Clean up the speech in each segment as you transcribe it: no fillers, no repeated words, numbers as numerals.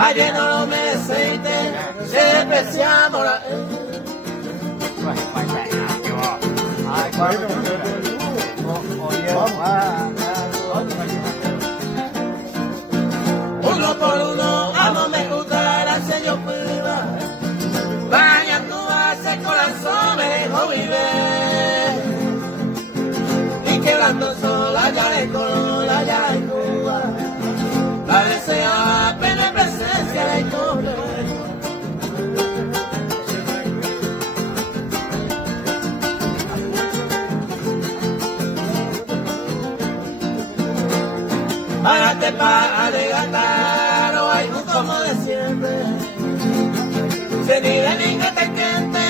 ayer no lo mereciste, se despreciamos la... Uno por uno, a no me gustará el señor Piba. Vaya tú a ese corazón, me dejó vivir. Y quedando sola, ya de color, allá en Cuba. La deseaba apenas en presencia de correr. Párate para desgastar, o hay un como de siempre. Se niega en ingrata quente,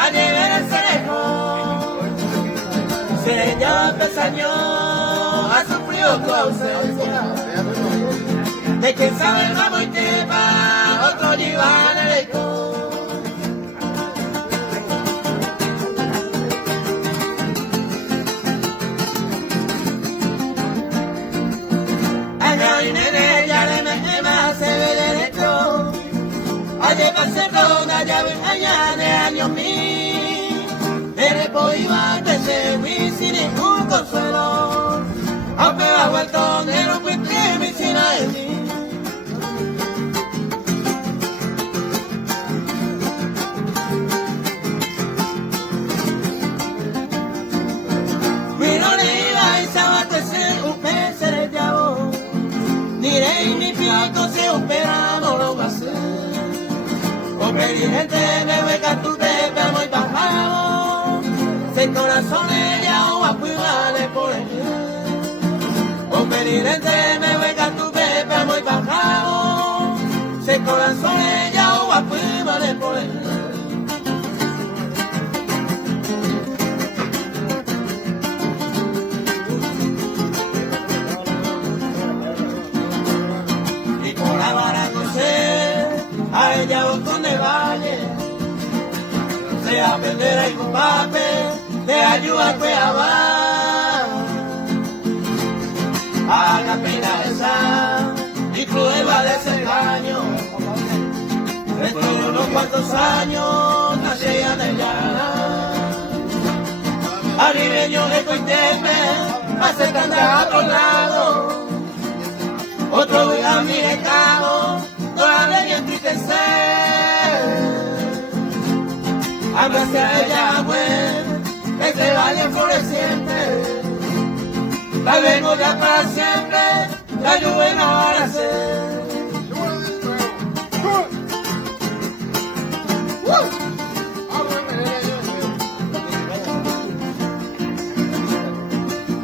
a nivel el cerejo. Se ella pesañó, ha sufrido tu ausencia. De quien sabe el ramo y tepa, otro lleva en el eco. Allá viene de ella, le mete más, se ve derecho. Allá pasé con allá ven allá de años mil. Eres poima que se fui sin ningún consuelo. Aunque bajo el tonero fuiste mi sina de mí. Gente me hueca tu pepe muy bajado, se corazón ella o apuivale por el gente me hueca tu pepe muy bajado, se corazón ella o apuivale por el y por la vara a ella botón de valle, sea pendera y culpable, te ayuda a cuidar. A la pena de esa y prueba de ese engaño, dentro de unos cuantos años nace ya de llana. Arribeño de Coitepe, hace cantar a otro lado, otro a mi recado. Todavía entristecer, háblase a ella, güey, este valle floreciente, la vengo ya para siempre, la lluvia no va a ser.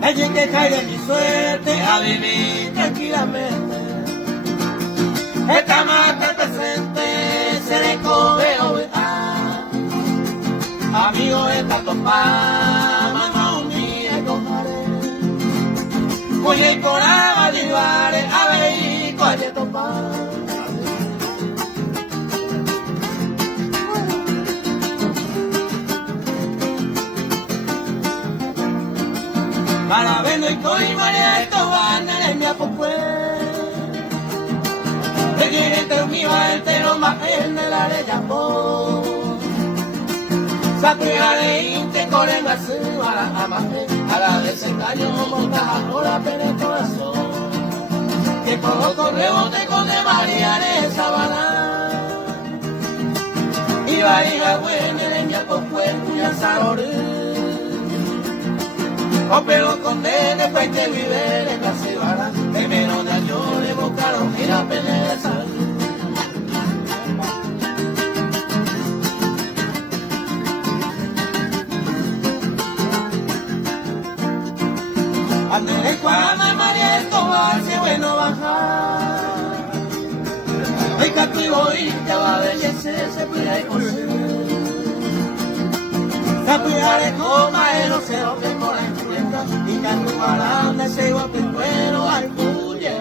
Alguien que caiga en mi suerte a vivir tranquilamente. Esta mata presente se le coge amigo esta topa, mamá unida y compadre. Voy a ir con la llevaré a ver y cuál topa. Para verlo y con y María estos banderas en mi apopué. El director mío el tero más en el área llamó. Sapriare inte con el vacío a la amante, a la desengaño montaja ahora pene el corazón. Que cojo con rebote con de María de Sabana. Iba y la buena en mi apopuerto y al sabor. O pero con de después que vive en la cebara, de menos de año le buscaron ir a pelear. Andele cuama María Escobar, si bueno bajar. Hoy castigo y te va a bellecer, se puede ir por sí. La cuidaré como el océano que mora en Julieta y que en tu baranda se iba primero al cuyo.